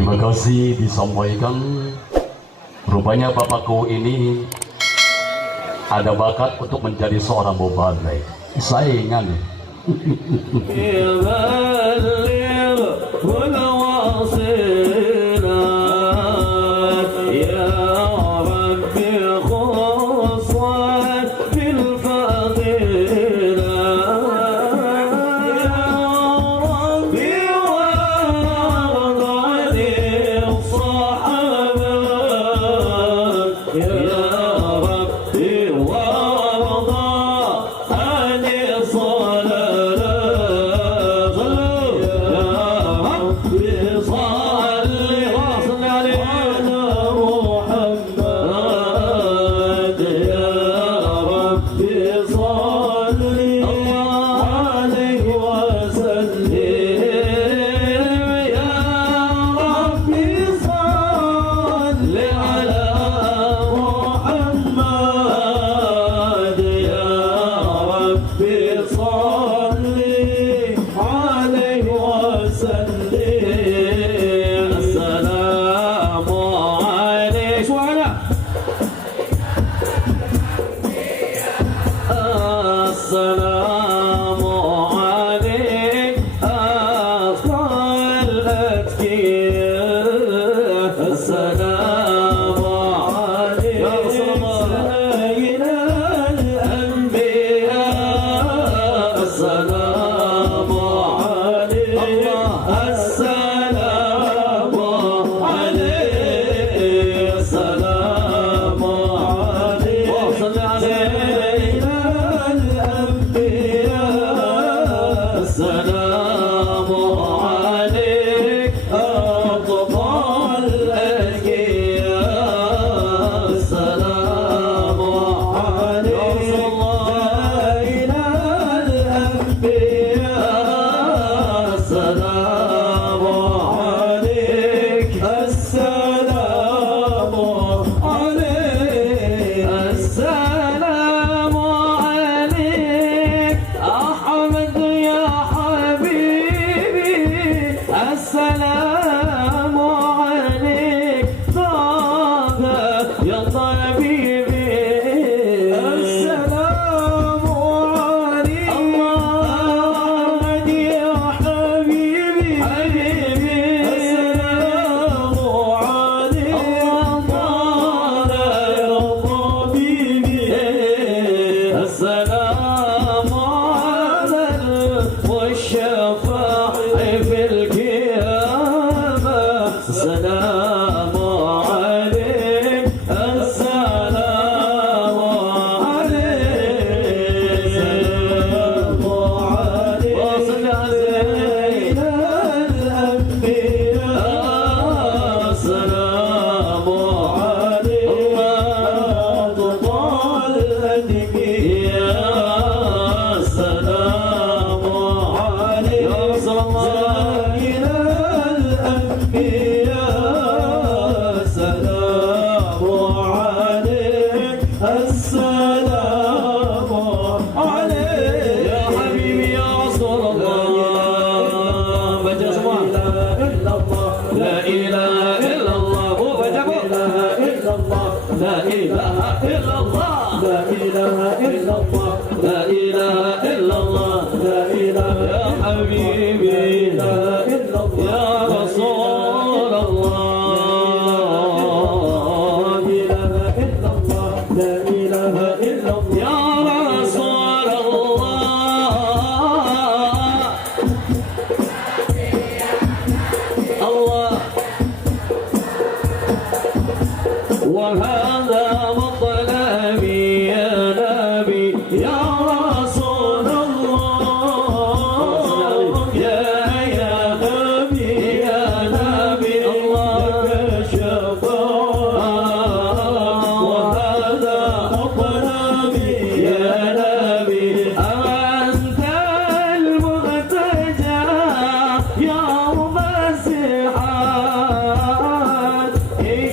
Terima kasih disampaikan. Rupanya bapakku ini ada bakat untuk menjadi seorang mubalik. Saingan.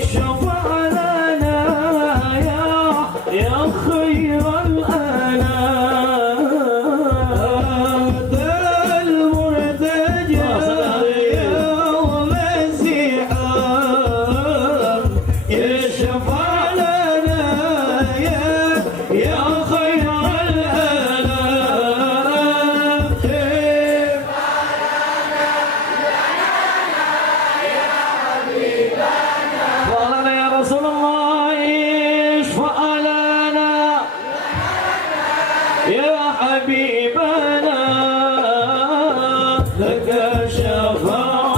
الشفاعة لنا رسول الله اشفع لنا يا حبيبنا لك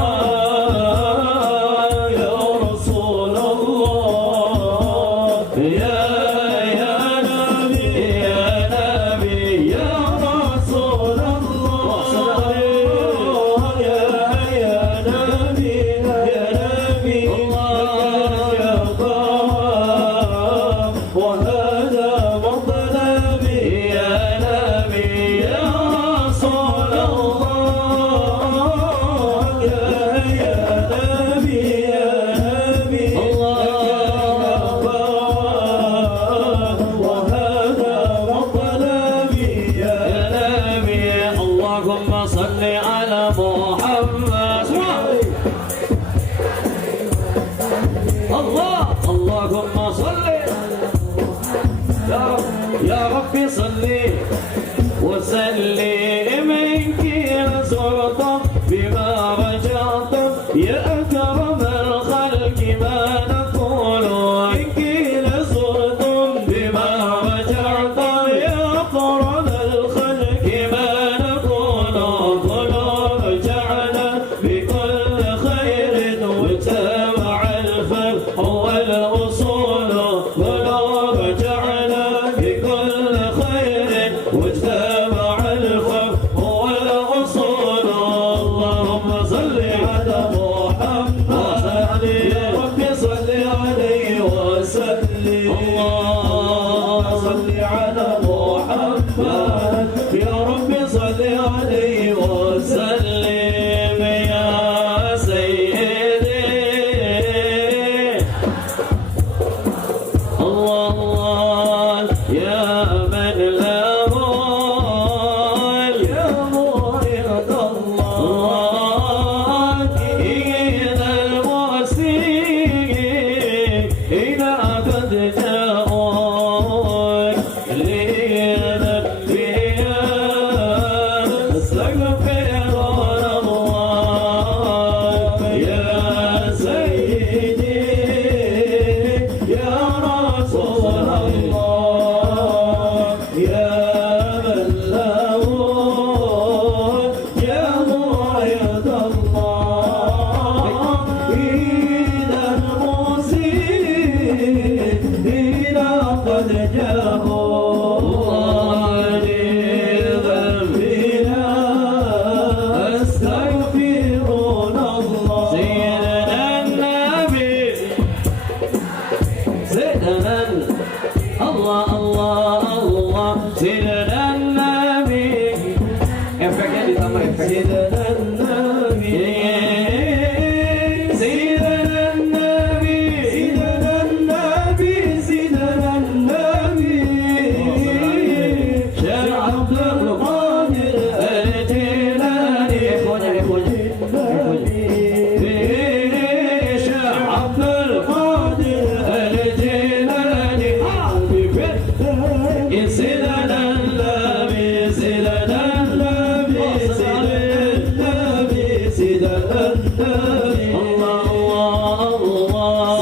شفاعة يا رسول الله يا نبي يا نبي يا رسول الله يا نبي يا نبي الله شفاعة وهذا مطلبي يا نبي يا رسول الله يا نبي يا نبي الله وهذا مطلبي يا نبي اللهم صل على محمد الله اللهم صل يا ربي صل وسلم منك زرت بما رجعت يا أكرم الخلق ما نقول منك لزرت بما رجعت يا أكرم الخلق ما نقول قلوب رجعنا بكل خير وتابع الفرح والأصول قلوب رجعنا بكل خير واجتمع الفرح والأصول اللهم صل على محمد يا رب صل عليه وسلم اللهم صل على محمد يا رب صل عليه وسلم يا سيدي الله يا من له يا مريد الله إلى المسيء إلى قد جاءوا لنبيا استغفر الله يا سيدي يا رسول الله يا من له يا مريد الله إلى المسيء إلى قد جاءوا لذنبنا أستغفرون الله سيدنا النبي سيدنا الله الله الله سيدنا النبي efeknya ditambah efek سيدنا النبي سيدنا النبي سيدنا النبي سيدنا النبي شيخ عبد القادر الجيلاني شيخ عبد القادر الجيلاني سيدنا النبي سيدنا النبي سيدنا النبي سيدنا النبي الله الله الله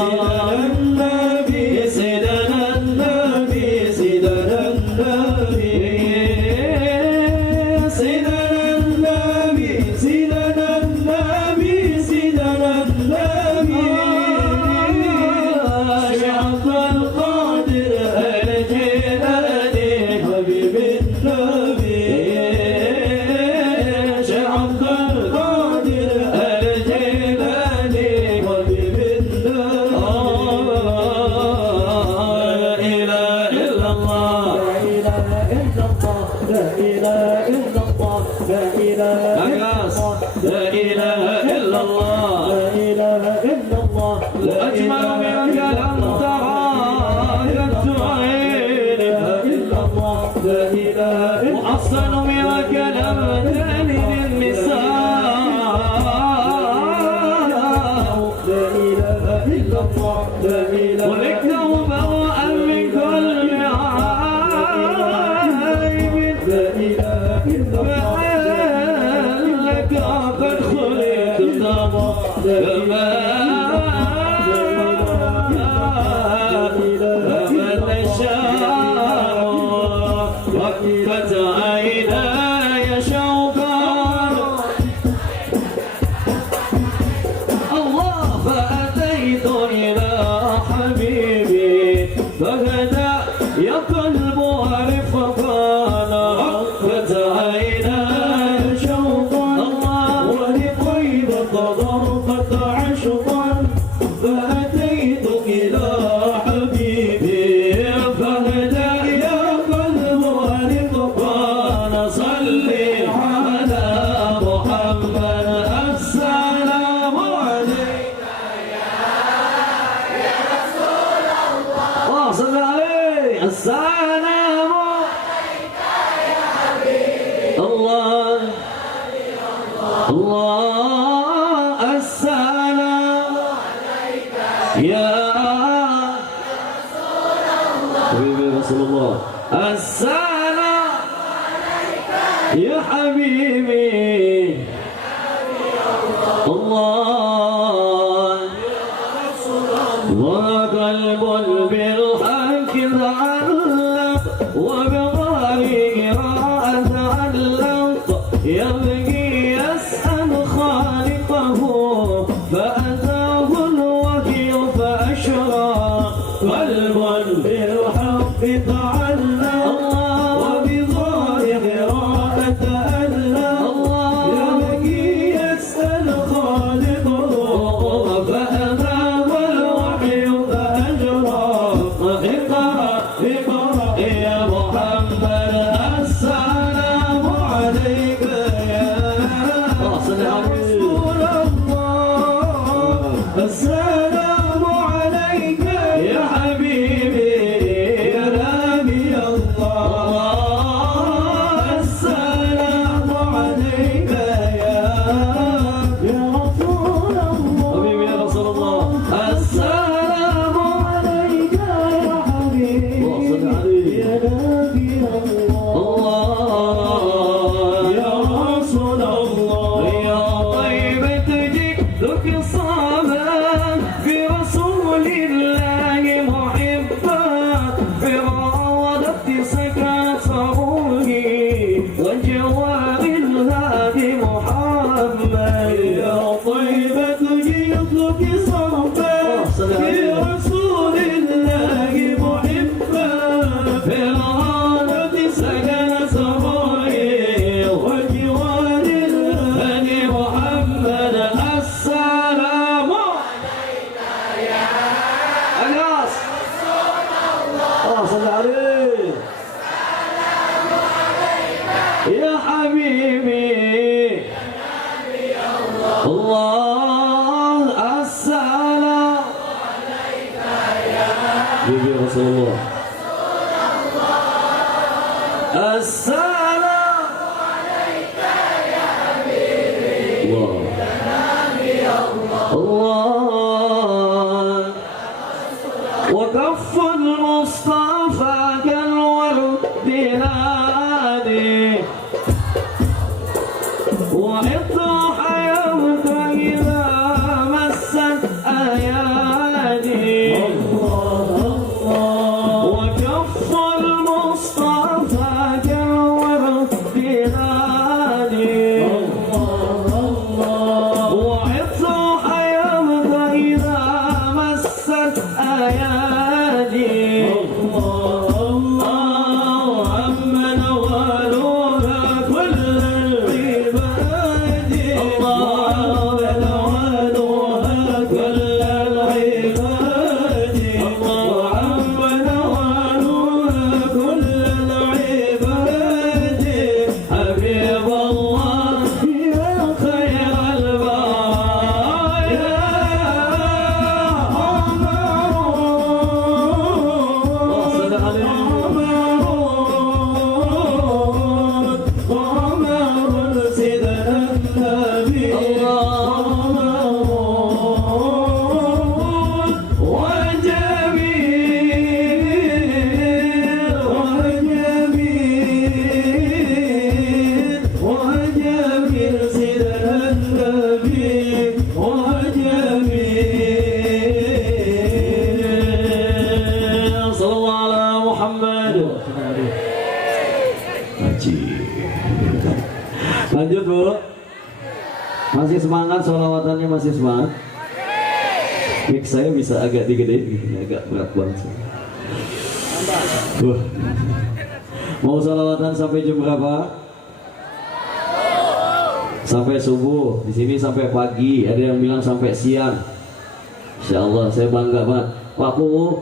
سيدنا النبي سيدنا النبي سيدنا النبي سيدنا النبي سيدنا النبي شيخ القادر الجيلاني حبيب النبي شيخ القادر الجيلاني حبيب النبي لا إله إلا الله لا إله إلا الله لا إله إلا الله لا إله إلا الله لا إله إلا الله أجمل منك لم ترى الجوعين لا إلا الله لا إله إلا وأحسن منك لم تلد النساء لا إله إلا الله لا إله ولكته برأ من كل عيب لا إله إلا الله لك قد خلقت كما وقت عشقا فأتيت إلى حبيبي فاهدأ يا قلب ولقبان صلي على محمد السلام عليك يا رسول الله صل عليه السلام عليك يا حبيبي الله الله السلام عليك يا رسول الله حبيبي رسول الله السلام عليك يا حبيبي الله وقلب بالحق تعلق وبغيرها تعلق يبغي يسأل خالقه فأتاه الوحي فأشرق قلب بالحق تعلق وبظاهرها تألق يبغي يسأل خالقه فأتاه الوحي فأشرق اقرأ يا محمد السلام عليك يا رسول الله السلام عليك يا حبيبي يا نبي الله السلام عليك يا رسول الله حبيبي يا رسول الله السلام عليك يا حبيبي يا نبي الله يا رسول الله يا طيبة جئتك صابا في رسول الله محبا في راودت سكات روحي وجوار الهادي محمد يا طيبة جئتك صابا في رسول الله محبا في راودت سكات روحي وجوار الهادي محمد السلام عليك يا أناس صل عليه السلام عليك يا حبيبي الله السلام عليك يا حبيبي رسول الله السلام عليك يا حبيبي الله وكف المصطفى كالورد نادي وعطر حيوك إذا مست أيادي وكف المصطفى كالورد نادي وعطر حيوك إذا مست أيادي وأمن والوها كل العباد وأمن والوها كل العباد وأمن والوها كل العباد حبيب الله يا خير البرايا صلى الله على محمد. Lanjut Bu. Masih semangat sholawatannya, masih semangat. Mik saya bisa agak digedein, agak berat banget. Mau sholawatan sampai jam berapa? sampai subuh, di sini sampai pagi, ada yang bilang sampai siang. Insya Allah saya bangga banget. Pak Pu,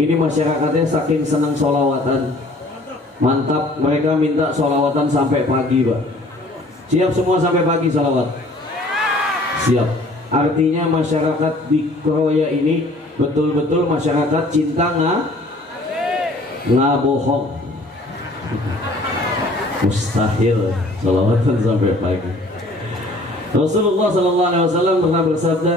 ini masyarakatnya saking senang sholawatan, mantap, mereka minta sholawatan sampai pagi Pak. Siap semua sampai pagi sholawat? Siap. Artinya masyarakat di Kroya ini betul-betul masyarakat cinta nggak bohong. Mustahil sholawatan sampai pagi. Rasulullah SAW pernah bersabda,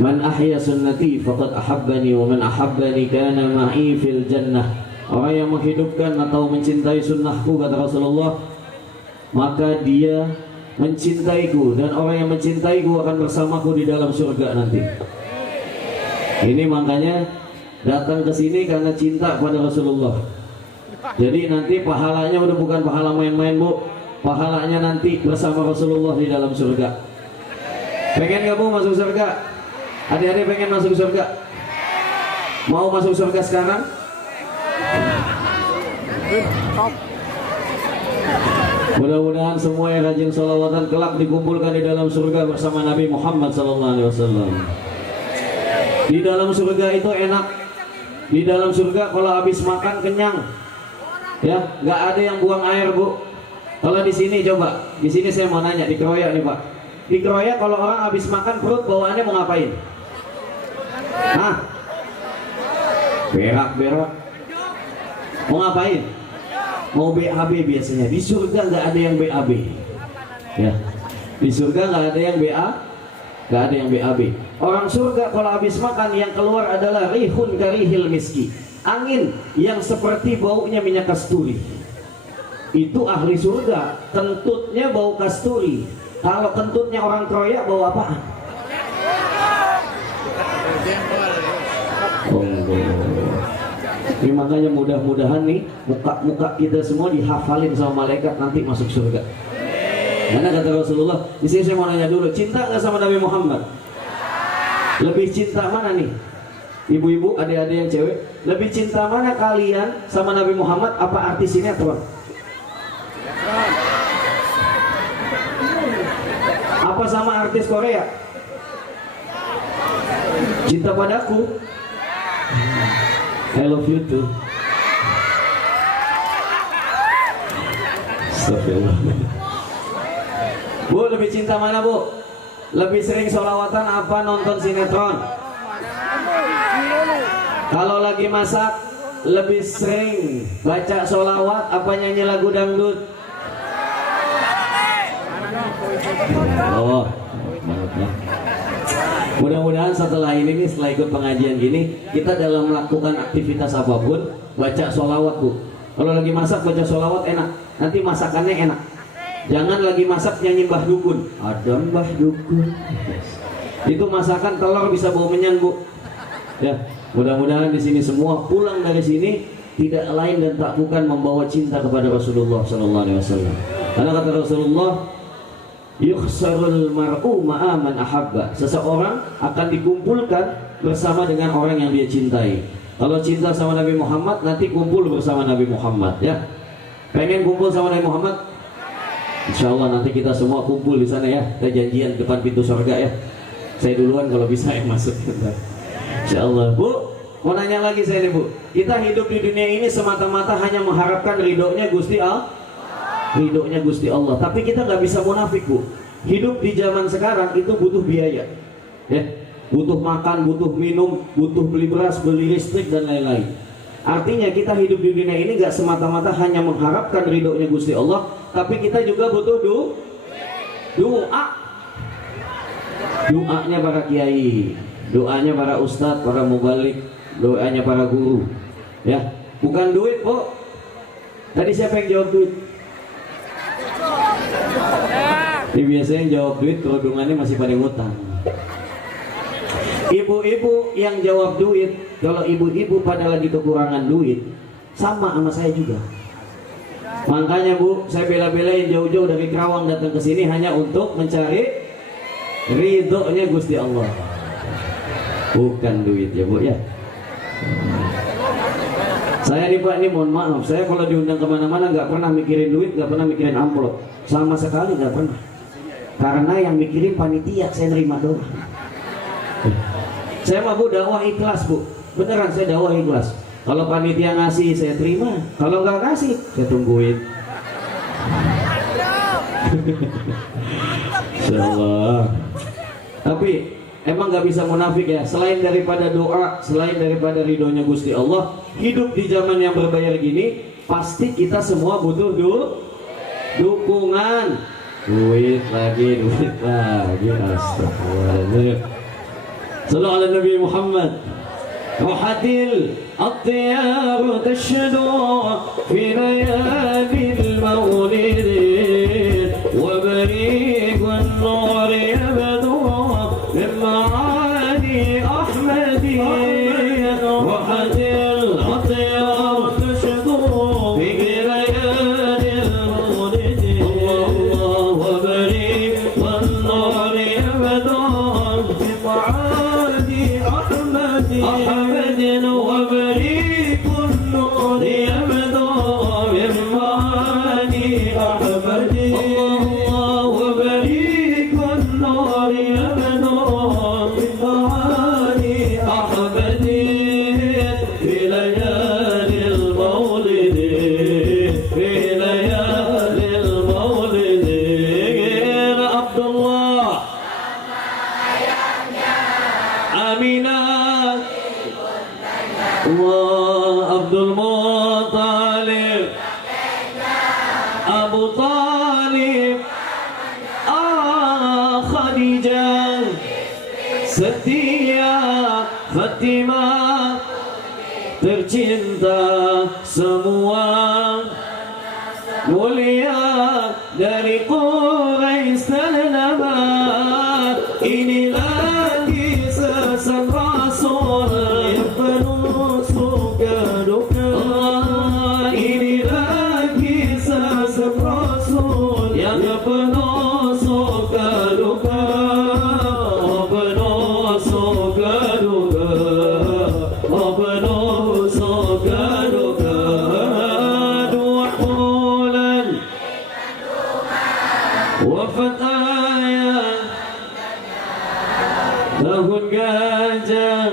"Man ahya sunnati faqad ahabbani wa man ahabbani kana ma'i fil jannah." Orang yang menghidupkan atau mencintai sunnahku, kata Rasulullah, maka dia mencintaiku, dan orang yang mencintaiku akan bersamaku di dalam surga nanti. Ini makanya datang ke sini karena cinta pada Rasulullah. Jadi nanti pahalanya udah bukan pahala main-main Bu, pahalanya nanti bersama Rasulullah di dalam surga. Pengen gak Bu masuk surga? Adik-adik pengen masuk surga? Mau masuk surga sekarang? Mudah-mudahan semua yang rajin sholawatan kelak dikumpulkan di dalam surga bersama Nabi Muhammad SAW. Di dalam surga itu enak. Di dalam surga kalau habis makan kenyang, ya nggak ada yang buang air Bu. Kalau di sini coba, di sini saya mau nanya di Kroya nih Pak. Di Kroya kalau orang habis makan perut bawaannya mau ngapain? Hah? Berak-berak. Mau ngapain? Mau BAB biasanya. Di surga nggak ada yang BAB. Ya. Di surga nggak ada yang nggak ada yang BAB. Orang surga kalau habis makan yang keluar adalah rihun karihil miski. Angin yang seperti baunya minyak kasturi. Itu ahli surga. Kentutnya bau kasturi. Kalau kentutnya orang Kroya bau apaan? Ini makanya mudah-mudahan nih muka-muka kita semua dihafalin sama malaikat nanti masuk surga. Karena kata Rasulullah, di sini saya mau nanya dulu, cinta nggak sama Nabi Muhammad? Lebih cinta mana nih? Ibu-ibu, adik-adik yang cewek, lebih cinta mana kalian sama Nabi Muhammad? Apa artis sinetron? Apa sama artis Korea? Cinta padaku? I love you too. Astagfirullah. Bu, lebih cinta mana Bu? Lebih sering sholawatan apa nonton sinetron? Kalau lagi masak, lebih sering baca sholawat apa nyanyi lagu dangdut? Oh, mudah-mudahan setelah ini nih, setelah ikut pengajian gini, kita dalam melakukan aktivitas apapun baca sholawat Bu. Kalau lagi masak baca sholawat enak, nanti masakannya enak. Jangan lagi masak nyanyi Mbah Dukun. Ada Mbah Dukun. Itu masakan telur bisa bau menyan Bu. Ya, mudah-mudahan di sini semua pulang dari sini tidak lain dan tak bukan membawa cinta kepada Rasulullah SAW. Karena kata Rasulullah, yukhsarul mar'u ma'a man ahabba. Seseorang akan dikumpulkan bersama dengan orang yang dia cintai. Kalau cinta sama Nabi Muhammad, nanti kumpul bersama Nabi Muhammad ya. Pengen kumpul sama Nabi Muhammad? Insya Allah nanti kita semua kumpul di sana ya. Kita janjian depan pintu surga ya. Saya duluan kalau bisa yang masuk. Insya Allah. Bu, mau nanya lagi saya nih Bu. Kita hidup di dunia ini semata-mata hanya mengharapkan ridhonya Gusti Allah. Ridhonya Gusti Allah. Tapi kita nggak bisa munafik Bu. Hidup di zaman sekarang itu butuh biaya, ya. Butuh makan, butuh minum, butuh beli beras, beli listrik dan lain-lain. Artinya kita hidup di dunia ini nggak semata-mata hanya mengharapkan ridhonya Gusti Allah, tapi kita juga butuh doa. Doanya para kiai, doanya para ustadz, para mubalik, doanya para guru, ya. Bukan duit Bu. Tadi siapa yang jawab duit? Ini biasanya yang jawab duit kerudungannya masih pada ngutang. Ibu-ibu yang jawab duit, kalau ibu-ibu pada lagi kekurangan duit, sama saya juga. Makanya Bu, saya bela-belain jauh-jauh dari Kerawang datang ke sini hanya untuk mencari ridhonya Gusti Allah. Bukan duit ya Bu ya. Saya nih Pak, ini mohon maaf, saya kalau diundang kemana-mana nggak pernah mikirin duit, nggak pernah mikirin amplop, sama sekali nggak pernah. Karena yang mikirin panitia, saya nerima doang. Saya mah Bu dakwah ikhlas Bu, beneran saya dakwah ikhlas. Kalau panitia ngasih saya terima, kalau nggak ngasih saya tungguin. Insyaallah. Tapi emang nggak bisa munafik ya. Selain daripada doa, selain daripada ridhonya Gusti Allah, hidup di zaman yang berbayar gini, pasti kita semua butuh dukungan. Duit lagi. Astagfirullahaladzim. Sallallahu ala Nabi Muhammad. Wahatil at-tiyar tashdu fi layalil maulid wa bariqun nur yabdu min ma'ani ahmadi wahatil at-tiyar tashdu fi layalil maulid wa bariqun nur yabdu min ma'ani ahmadi وبريق النور يبدو من معاني أحمد وبريق النور يبدو من معاني أحمد في ليالي المولد في ليالي المولد عبد الله آمين عبد المطلب أبو طالب خديجة Setia Fatimah tercinta semua mulia dari Quraisy ternama. Inilah kisah sang Rasul yang penuh suka duka. Inilah kisah sang Rasul yang penuh suka duka. Penuh suka duka. Penuh suka duka. Dua bulan wafat ayah, tahun gajah,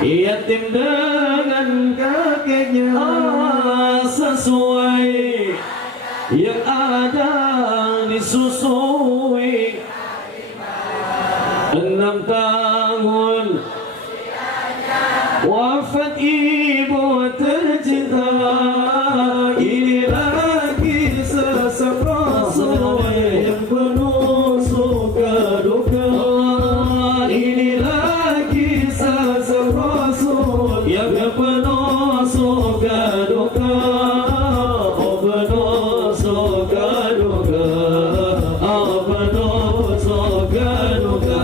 yatim dengan kakeknya, sesuai yang ada disusui. 6 tahun wafat ibu tercinta. Inilah kisah sang Rasul yang penuh suka duka. Inilah kisah sang Rasul yang penuh suka duka. Penuh suka duka. Penuh suka duka.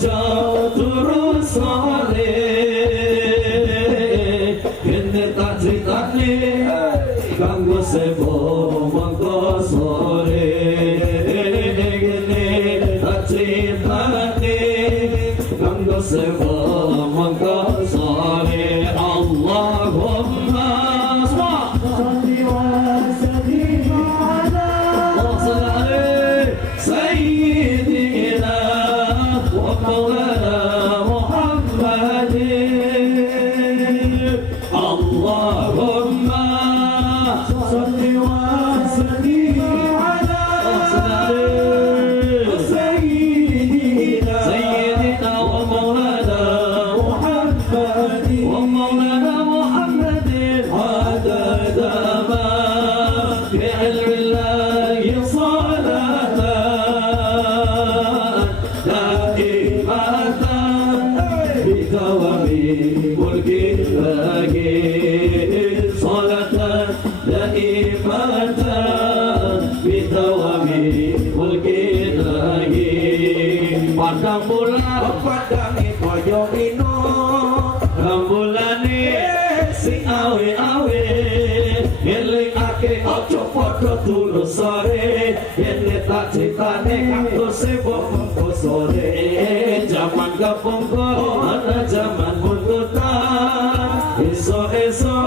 Oh cita-citane kanggo sewa mangko sore Allahumma sholli wa sallim ala sayyidina wa maulana Muhammadin Allahumma sholli wa sallim ala sayyidina wa maulana Muhammadin wa maulana Muhammadin adad ma fi ilmi Allahi salatan daimatan bidawami mulki lagi salatan daimatan bidawami mulki lagi padang bulan padangi koyo ino rambulane si awe-awe eling ake ojo podo turu sore ene tak citane kanggo sibuk mengko sore jaman kepungkur ana jaman buntutan iso-iso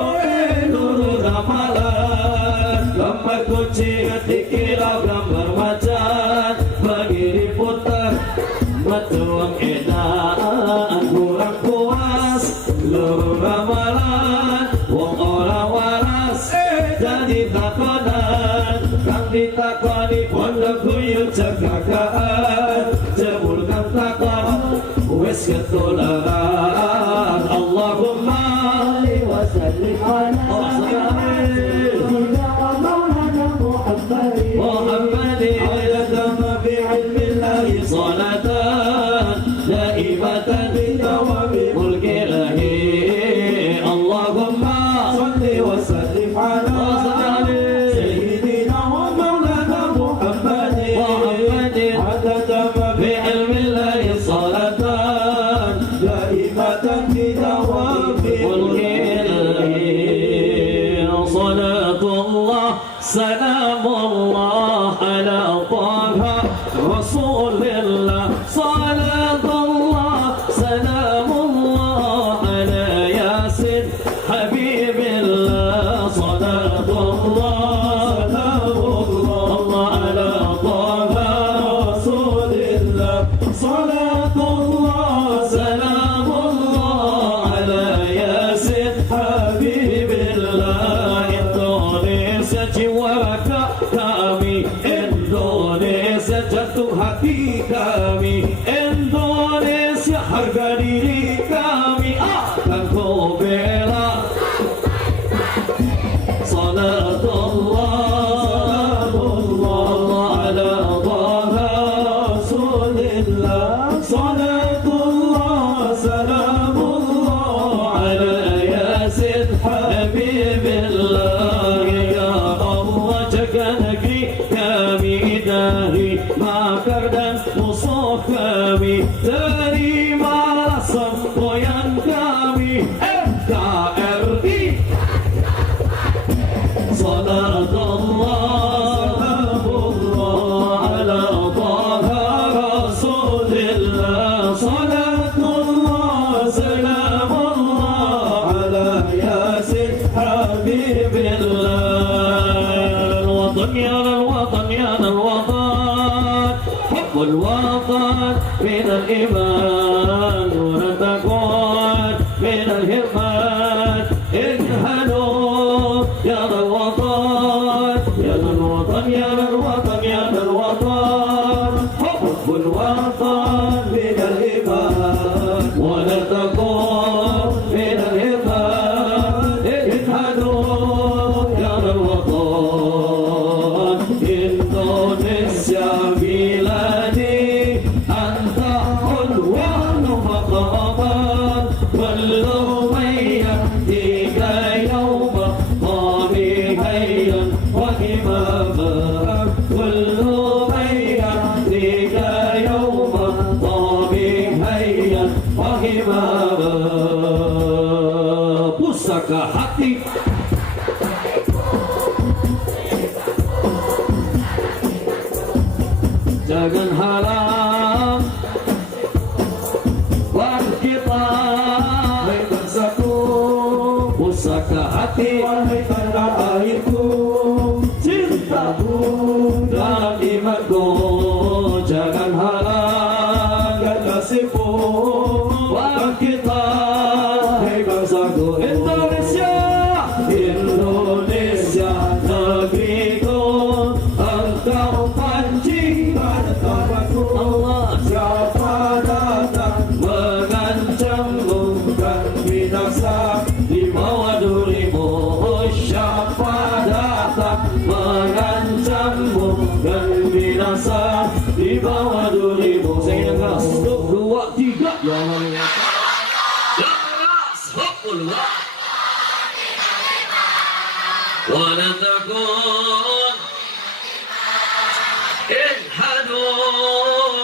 nuru ramalan gambar kunci dikira gambar macan bagi diputar betuang edan kurang puas luru ramalan wong ora waras jadi takonan kang ditakoni pondok guyub cekakaan jebul kang takon wis ketularan Allahumma wa sallim ala sayyidina wa maulana Muhammadin adama bi ilmi Allahi salatan daimatan bidawami mulki lahi Allahumma salli wa sallim ala sayyidina wa maulana Muhammadin adama bi ilmi Allahi salatan daimatan bidawami mulki lahi salatullah salamullah ala taha rasulillah salatullah salamullah ala yasin habibillah salatullah salamullah ala taha rasulillah salatullah salamullah ala yasin habibillah Indonesia jiwa kami Indonesia jatuh hati kami Indonesia harga diri kami akan kau bela salatullah ala taha rasulillah salatullah salamullah ala yasin habibillah ya Allah jaga negeri kami dari makar dan musuh kami terimalah semboyan kami NKRI salatullah ala taha rasulillah salatullah salamullah ala yasin habibillah الوطن يا الوطن يا الوطن حب الوطن من الإيمان ونتكون من الهمات اجهلوا يا الوطن يا الوطن يا الوطن يا الوطن حب الوطن من الإيمان ونتكون من الهمات اجهلوا يا الوطن إندونيسيا بلادي أنت عنوان مقاما كل من يأتيك يوم طبيعيا وإماما كل من يأتيك يوم طبيعيا وإماما pusaka hati jangan halang nasibmu buat kita. Hei bangsaku Indonesia, Indonesia negeriku, engkau pancingkan tabatku. Allah, siapa datang mengancammu dan binasa di bawah durimu. Siapa datang mengancammu dan binasa di bawah durimu. Saya ingat 1, 2, 3 ya Allah. ولا تكن انحدوا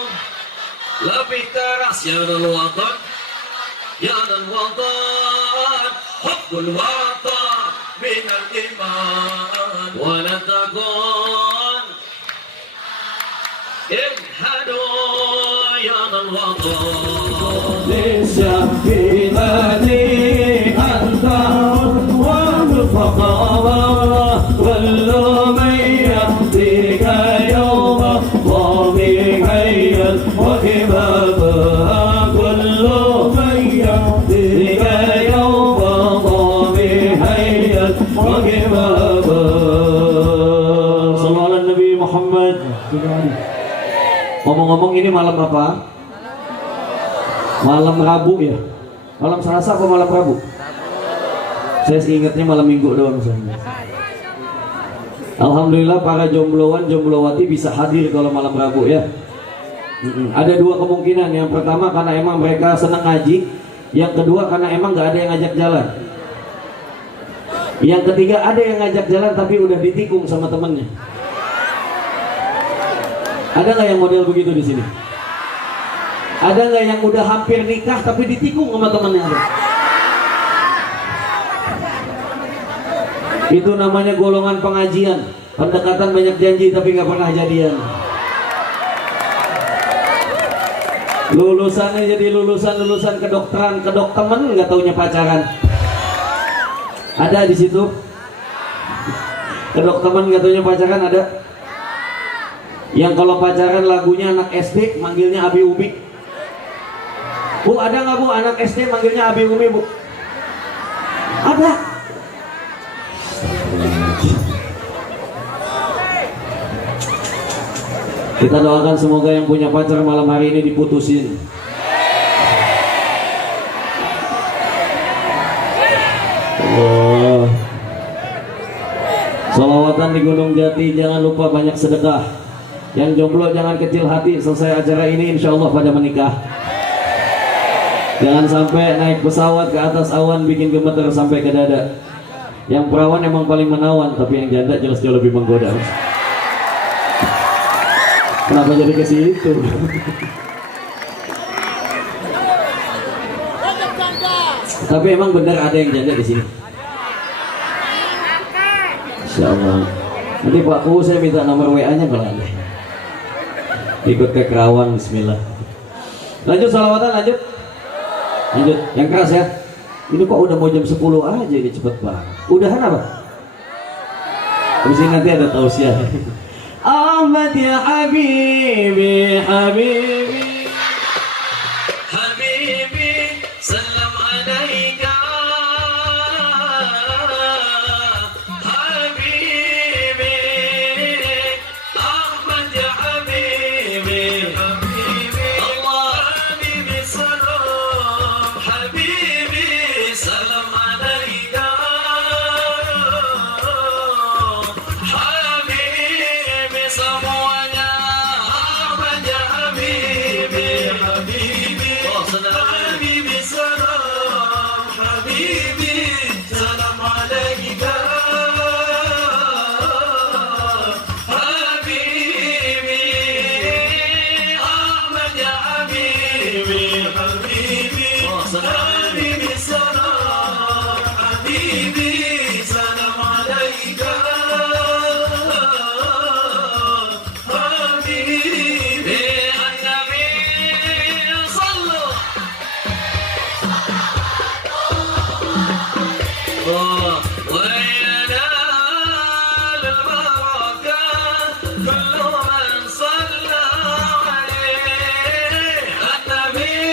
lebih keras ya الوطن يا الوطن حب الوطن من الإيمان ولا تكن انحدوا يا الوطن ليس في بلدي أنت فقال كل من يهديك يوم ضبيعيا وإماما كل من يهديك يوم ضبيعيا وإماما. صلوا على النبي محمد. Ngomong-ngomong ini malam apa? Malam Rabu ya? Malam Selasa apa malam Rabu? Saya ingatnya malam Minggu doang misalnya. Alhamdulillah para jombloan jomblowati bisa hadir kalau malam Rabu ya. Ada dua kemungkinan. Yang pertama karena emang mereka senang ngaji. Yang kedua karena emang gak ada yang ngajak jalan. Yang ketiga ada yang ngajak jalan tapi udah ditikung sama temennya. Ada nggak yang model begitu di sini? Ada nggak yang udah hampir nikah tapi ditikung sama temennya? Itu namanya golongan pengajian, pendekatan banyak janji tapi nggak pernah jadian. Lulusannya jadi lulusan kedokteran, kedoktemen nggak taunya pacaran. Ada di situ? Kedoktemen nggak taunya pacaran ada? Yang kalau pacaran lagunya anak SD manggilnya Abi Umi. Bu ada nggak bu anak SD manggilnya Abi Umi bu? Ada. Kita doakan semoga yang punya pacar malam hari ini diputusin. Allah. Sholawatan di Gunung Jati, jangan lupa banyak sedekah. Yang jomblo jangan kecil hati, selesai acara ini insya Allah pada menikah. Jangan sampai naik pesawat ke atas awan bikin gemeter sampai ke dada. Yang perawan emang paling menawan, tapi yang janda jelas jauh lebih menggoda. Kenapa jadi ke situ? Tapi emang benar ada yang janda di sini. Insya Allah. Nanti Pak Ku saya minta nomor WA-nya kalau ada. Ikut ke Kerawang, bismillah. Lanjut salawatan, lanjut. Lanjut, yang keras ya. Ini kok udah mau jam 10 aja ini, cepet banget. Udahan apa? Habis ini nanti ada tausiah. Ahmad ya Habibi, Habibi, Habibi, salam alaika. Habibi, Ahmad ya Habibi, Habibi, Allah, Habibi, salam, Habibi, salam alaika. Habibi semuanya, Ahmad ya Habibi, Habibi, oh salam, Habibi, salam, Habibi, salam alaika. Habibi, Ahmad ya Habibi, Habibi, oh salam, Habibi, salam, Habibi, salam alaika. Habibi, an-Nabi, sallu. وينال البركة كل من صلى عليه. النبي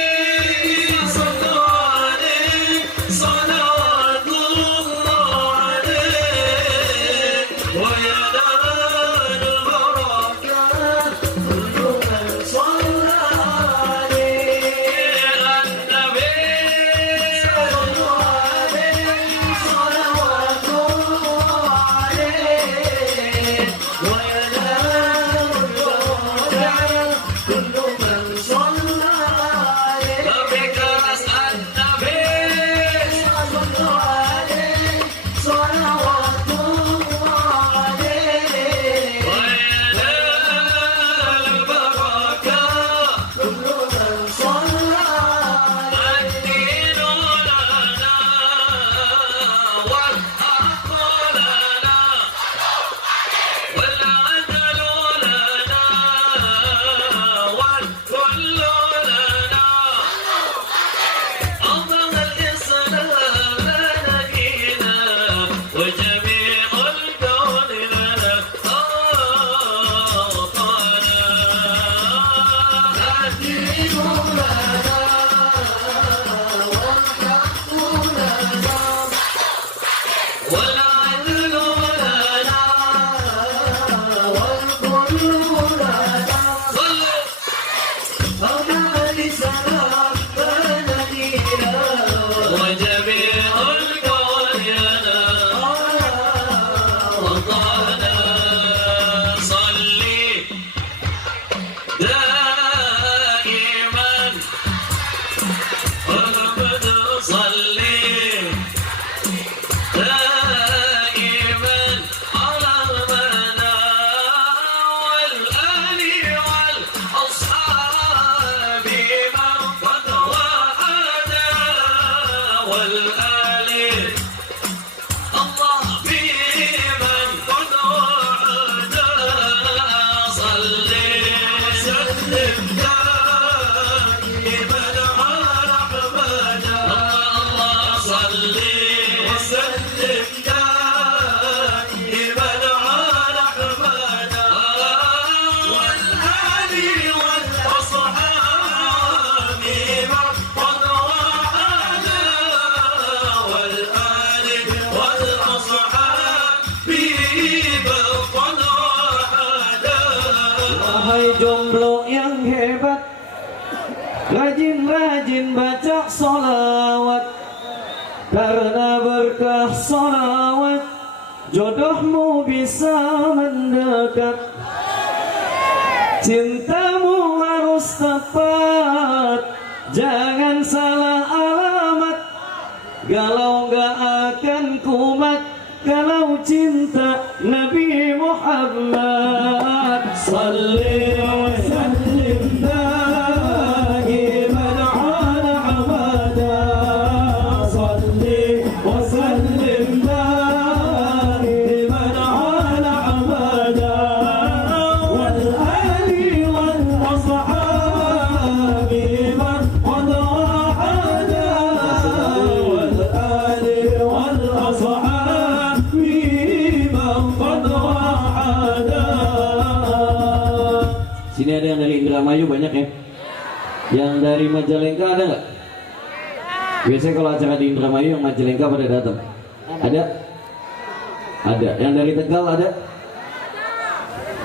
Wahai jomblo yang hebat, rajin-rajin baca sholawat, karena berkah sholawat jodohmu bisa mendekat. Cintamu harus tepat, jangan salah alamat. Galau gak akan kumat kalau cinta Nabi Muhammad. Salli wa sallim daiman ala abada. Salli wa sallim daiman ala abada. Wal ali wal ashabi man qad wa'ada. Wal ali wal ashabi man qad wa'ada. Sini ada yang dari Indramayu banyak ya. Yang dari Majalengka ada nggak? Biasanya kalau acara di Indramayu yang Majalengka pada datang. Ada? Ada. Yang dari Tegal ada?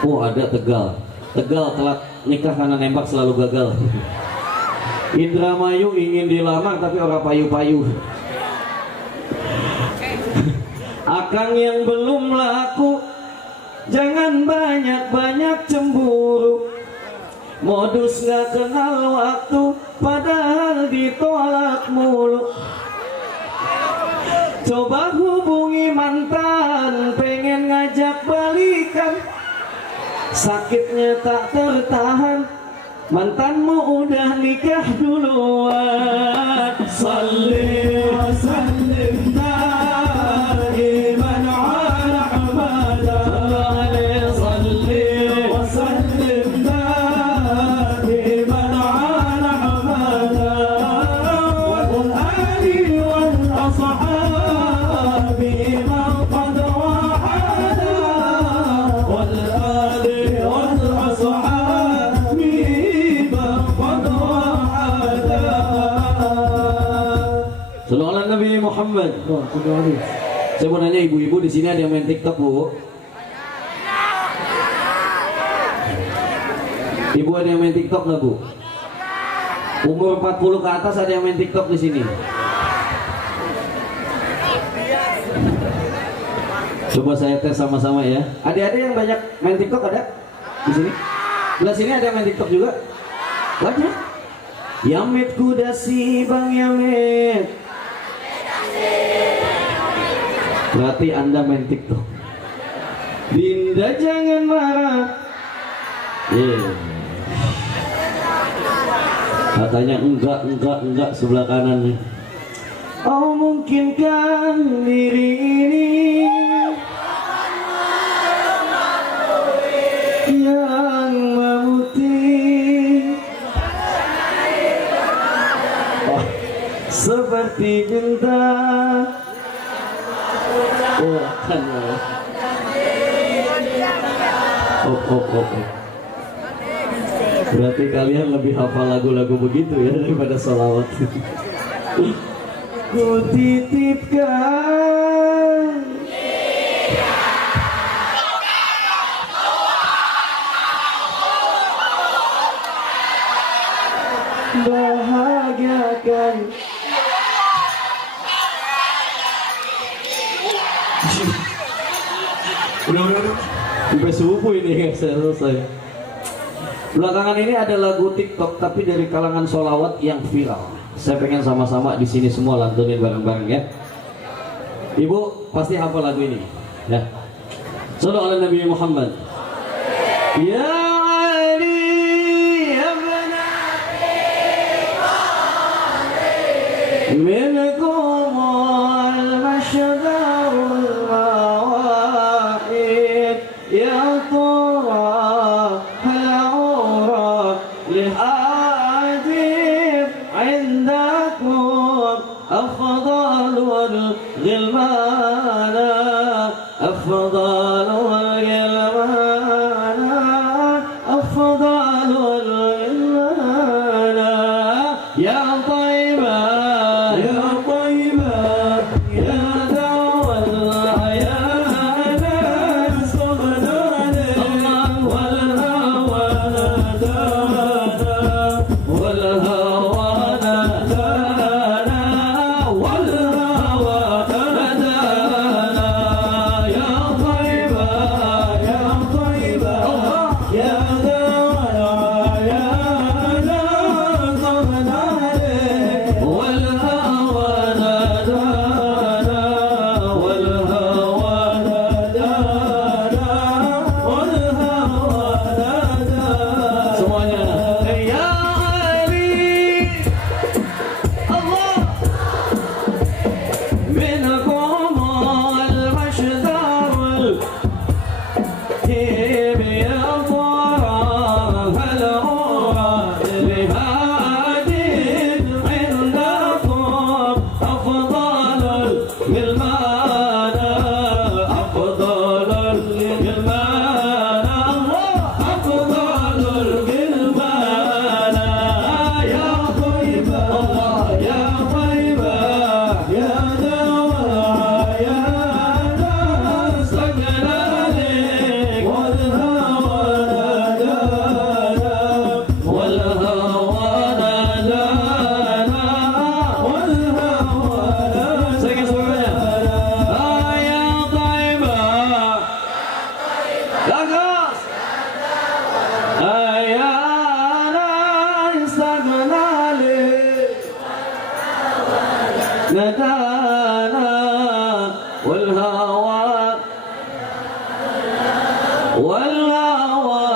Oh ada Tegal. Tegal telat nikah karena nembak selalu gagal. Indramayu ingin dilamar tapi orang payu-payu. Akang yang belum laku, jangan banyak-banyak cemburu. Modus gak kenal waktu, padahal ditolak mulu. Coba hubungi mantan, pengen ngajak balikan. Sakitnya tak tertahan, mantanmu udah nikah duluan. Salli wa sallim daiman ala abada. Salli wa sallim daiman ala abada. Wal ali wal ashabi man qad wa'ada. Wal ali wal ashabi man qad wa'ada. Sallallahu Nabi Muhammad. Saya mau nanya ibu-ibu di sini ada yang main TikTok, Bu? Ibu ada yang main TikTok nggak, Bu? Umur 40 ke atas ada yang main TikTok di sini? Coba saya tes sama-sama ya. Ada yang banyak main TikTok ada di sini? Belah sini ada yang main TikTok juga? Banyak. Yamit kudasi Bang Yamit. Berarti Anda main TikTok. Dinda jangan marah. Katanya enggak sebelah kanan nih. Oh mungkinkah diri ini yang memutih seperti bintang. Oh kan ya. Berarti kalian lebih hafal lagu-lagu begitu ya daripada sholawat. Ku titipkan bahagiakan. Udah. Sampai subuh ini guys, selesai. Belakangan ini ada lagu TikTok tapi dari kalangan sholawat yang viral. Saya pengen sama-sama di sini semua lantunin bareng-bareng ya. Ibu pasti hafal lagu ini ya. Sallallahu ala Nabi Muhammad. Ya Ali ya bani minkum al-mashadarul mawahid ya tura hal-ura lihadib indakum afdalul ghilmana afdalul ghilmana afdalul ghilmana ya tayyiba ya tayyiba ya dawal ayana sabdana wal hawa nadana wal hawa nadana wal hawa nadana ya tayyiba ya tayyiba ya dawal ayana sabdana wal hawa nadana wal hawa nadana wal hawa nadana. Semuanya ya Ali Allah منكم المشدار الهيب يطرى فالأورى لهادي عندكم أفضل الغلمان أفضل الغلمان أفضل الغلمان يا طيبة يا طيبة يا دواء يا ناس سجلالك والهوى نادانا والهوى نادانا والهوى نادانا يا طيبة لغاص يا ناس سجلالك ندانا والهوى والهوى.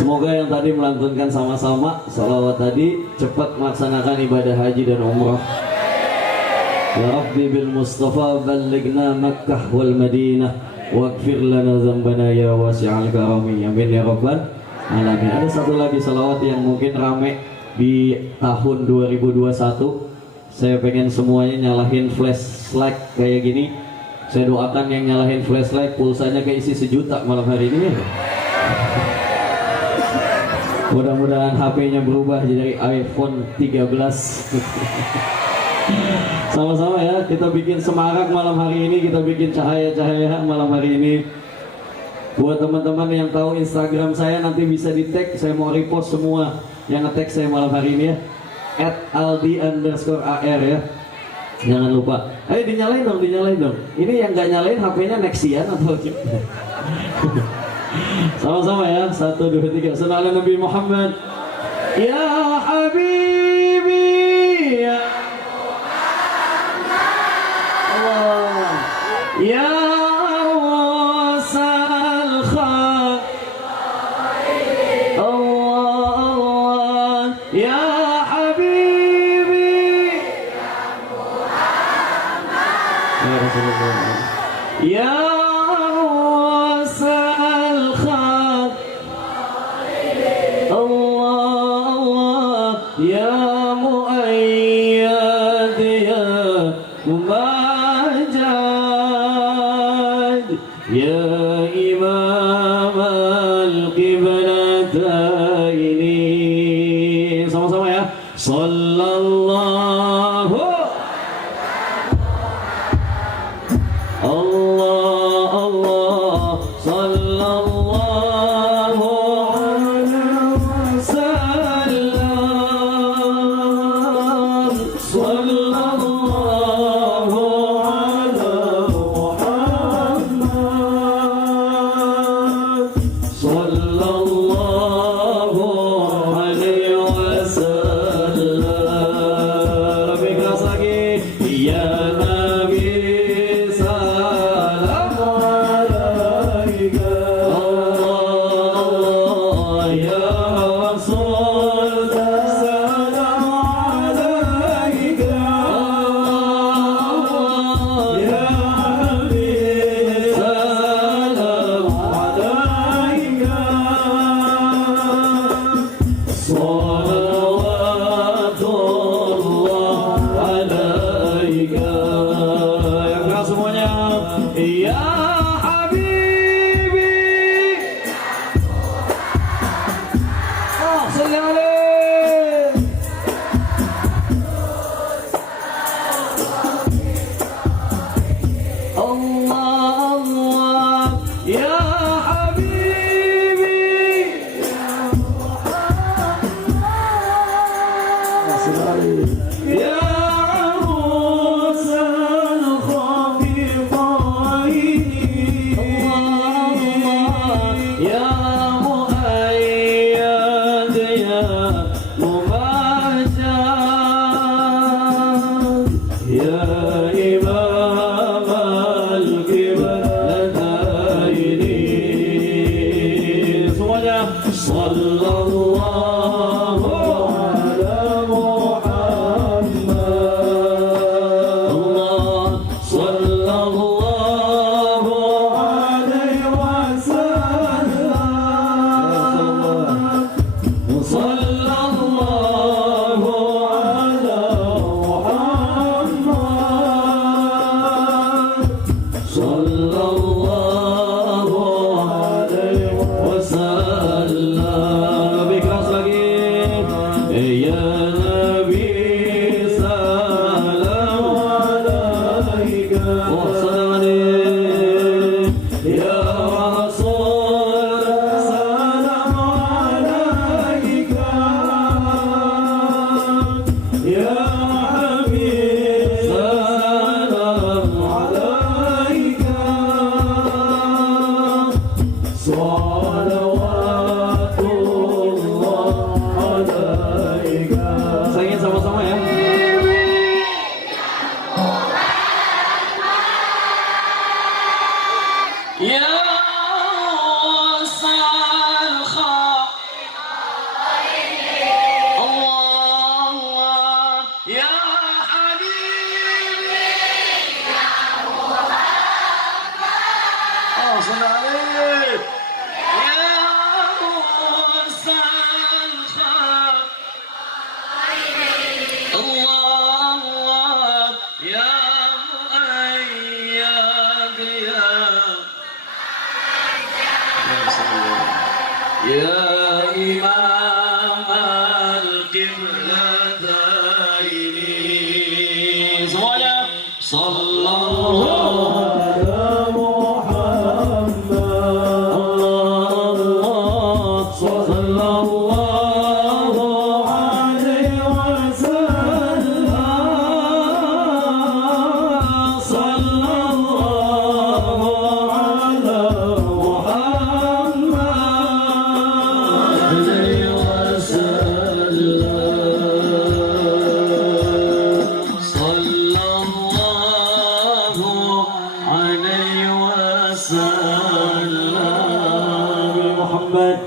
Semoga yang tadi melantunkan sama-sama salawat tadi cepat melaksanakan ibadah haji dan umrah. Ya Rabbi bil Mustafa ballighna Makkah wal Madinah waghfir lana dzambana ya wasi'al karami. Amin ya rabbal alamin. Ada satu lagi salawat yang mungkin rame di tahun 2021. Saya pengen semuanya nyalahin flashlight kayak gini. Saya doakan yang nyalahin flashlight pulsanya keisi 1 juta malam hari ini ya. Mudah-mudahan HP-nya berubah jadi iPhone 13. Sama-sama ya, kita bikin semarak malam hari ini, kita bikin cahaya-cahaya malam hari ini. Buat teman-teman yang tahu Instagram saya nanti bisa di tag, saya mau repost semua yang nge-tag saya malam hari ini ya. @aldi_ar ya. Jangan lupa. Ayo dinyalain dong, dinyalain dong. Ini yang nggak nyalain HP-nya Nexian atau gimana? Sama-sama ya, 1, 2, 3. Sallallahu Nabi Muhammad. Ya Habibi ya Allah ya wasal khalq Allah ya Habibi ya Rasulullah ya ya muayyad ya mumajjad ya imam al-qiblat sallallahu Allah Allah sallallahu alaihi wasallam sallallahu ala Muhammad sallallahu alaihi wasallam. Lebih keras lagi, ya Nabi salam alaika, Allah ya Rasul salam alaika, ya Habib salam alaika, salawatullah alaika. Yang keras semuanya, ya Habibi, oh salli alaih. Allah Allah ya Habibi, ya Rasul khafifaini, ya Muayyad ya Mumajjad, ya Imam al-Qiblataini. Semuanya sallallahu ala Muhammad, Allah sallallahu alaihi wasallam sallallahu ala Muhammad sallallahu alaihi wasallam. Lebih keras lagi, ya Nabi salam alaika, oh salam alaik, ya Rasul salam alaika, ya Habib salam alaika, salawatullah alaika. Sayangnya sama-sama ya. Ya Salkha Allah ya Habibi, oh salli alaih, ya Salkha Allah ya Muayyad ya Imam al-Qiblataini. Semuanya sallallahu ala Muhammad, Allah sallallahu alaihi wasallam sallallahu ala Muhammad alaihi wasallam sallallahu alaihi wasallam. Muhammad